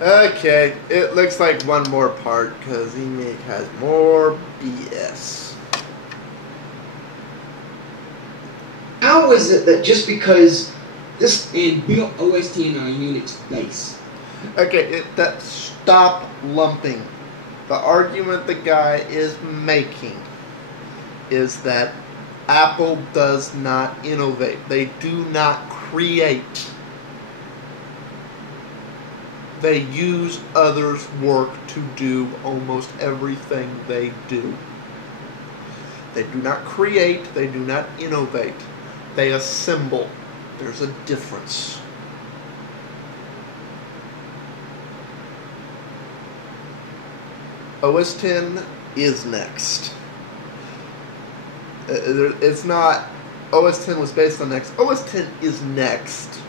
Okay, it looks like one more part because Emeek has more BS. How is it that just because this and built OS 10 on a Unix base? Okay, stop lumping. The argument the guy is making is that Apple does not innovate. They do not create. They use others' work to do almost everything they do. They do not create. They do not innovate. They assemble. There's a difference. OS 10 is next. It's not. OS 10 was based on next. OS 10 is next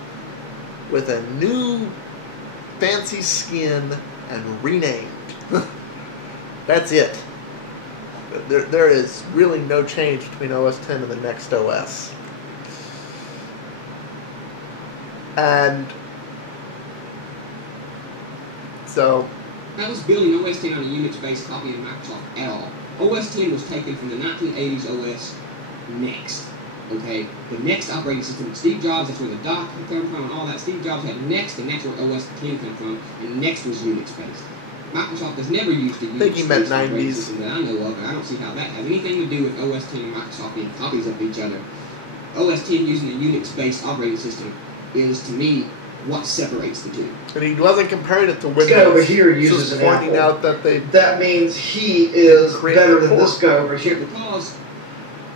with a new fancy skin and renamed. That's it. There is really no change between OS 10 and the next OS. And so That was building OS 10 on a Unix-based copy of Microsoft at all. OS 10 was taken from the 1980s OS Next. Okay? The Next operating system, Steve Jobs, that's where the dock came from and all that. Steve Jobs had Next, and that's where OS 10 came from, and Next was Unix-based. Microsoft has never used a Unix-based operating system that I know of, and I don't see how that has anything to do with OS 10 and Microsoft being copies of each other. OS 10 using a Unix-based operating system is, to me, what separates the two. And he wasn't comparing it to Windows. guy over here uses an pointing Apple, out that they that means he is better than this guy over here. Because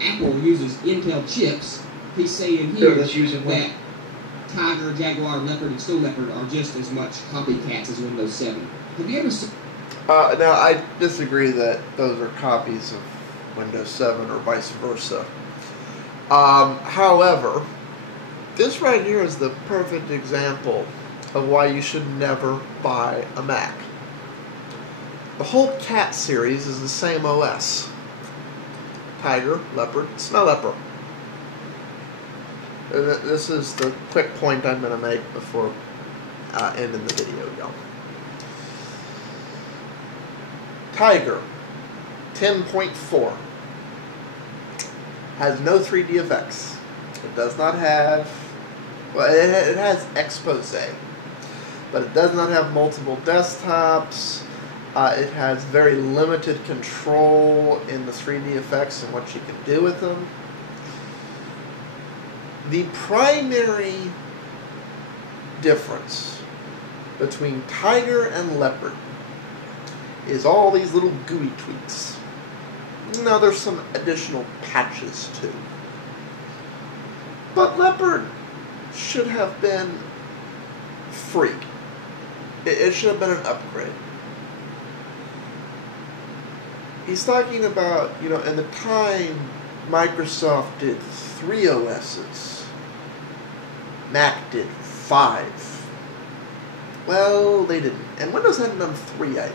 Apple uses Intel chips, he's saying here that Tiger, Jaguar, Leopard, and Snow Leopard are just as much copycats as Windows 7. Have you ever seen... now, I disagree that those are copies of Windows 7 or vice versa. However, this right here is the perfect example of why you should never buy a Mac. The whole Cat series is the same OS. Tiger, Leopard, Snow Leopard. This is the quick point I'm going to make before ending the video, y'all. Tiger 10.4 has no 3D effects. It does not have... Well, it has Expose, but it does not have multiple desktops. It has very limited control in the 3D effects and what you can do with them. The primary difference between Tiger and Leopard is all these little GUI tweaks. Now there's some additional patches too. But Leopard should have been free. It should have been an upgrade. He's talking about, in the time Microsoft did 3 OSs, Mac did 5. Well, they didn't. And Windows hadn't done 3 either.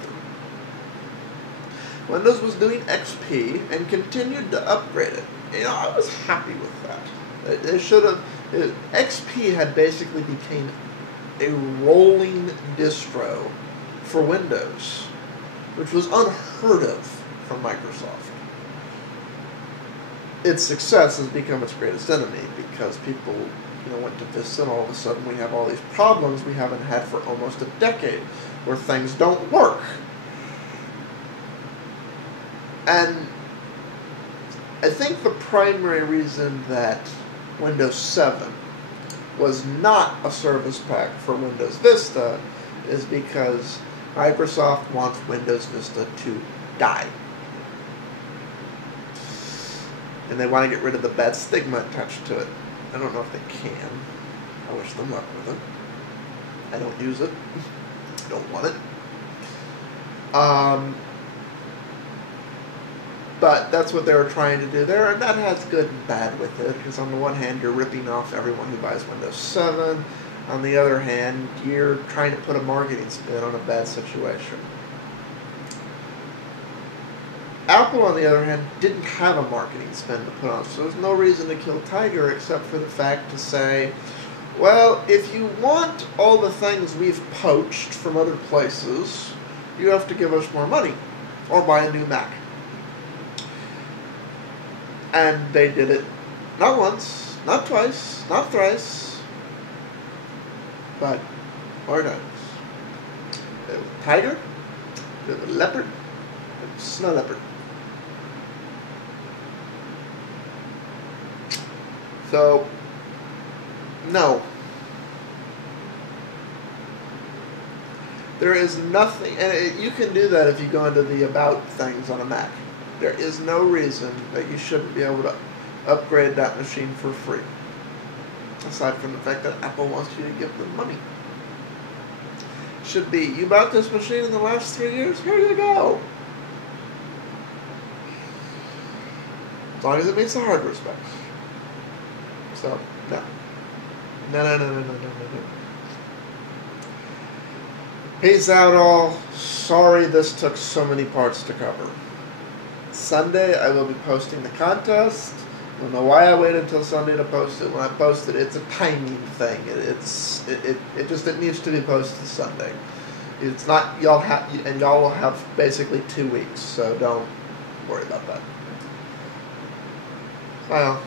Windows was doing XP and continued to upgrade it. I was happy with that. It should have... XP had basically became a rolling distro for Windows, which was unheard of from Microsoft. Its success has become its greatest enemy because people, went to Vista and all of a sudden we have all these problems we haven't had for almost a decade where things don't work. And I think the primary reason that Windows 7 was not a service pack for Windows Vista is because Microsoft wants Windows Vista to die. And they want to get rid of the bad stigma attached to it. I don't know if they can. I wish them luck with it. I don't use it. I don't want it. But that's what they were trying to do there, and that has good and bad with it, because on the one hand, you're ripping off everyone who buys Windows 7. On the other hand, you're trying to put a marketing spin on a bad situation. Apple, on the other hand, didn't have a marketing spin to put on, so there's no reason to kill Tiger except for the fact to say, Well, if you want all the things we've poached from other places, you have to give us more money or buy a new Mac. And they did it not once, not twice, not thrice, but 4 times. It was a tiger, it was a leopard, it was a snow leopard. So, no. There is nothing, and you can do that if you go into the About things on a Mac. There is no reason that you shouldn't be able to upgrade that machine for free. Aside from the fact that Apple wants you to give them money. Should be, you bought this machine in the last 3 years? Here you go. As long as it meets the hardware specs. So, no. No. Peace out, all. Sorry this took so many parts to cover. Sunday, I will be posting the contest. I don't know why I waited until Sunday to post it. When I post it, it's a timing thing. It needs to be posted Sunday. It's not, y'all will have basically 2 weeks, so don't worry about that. Well.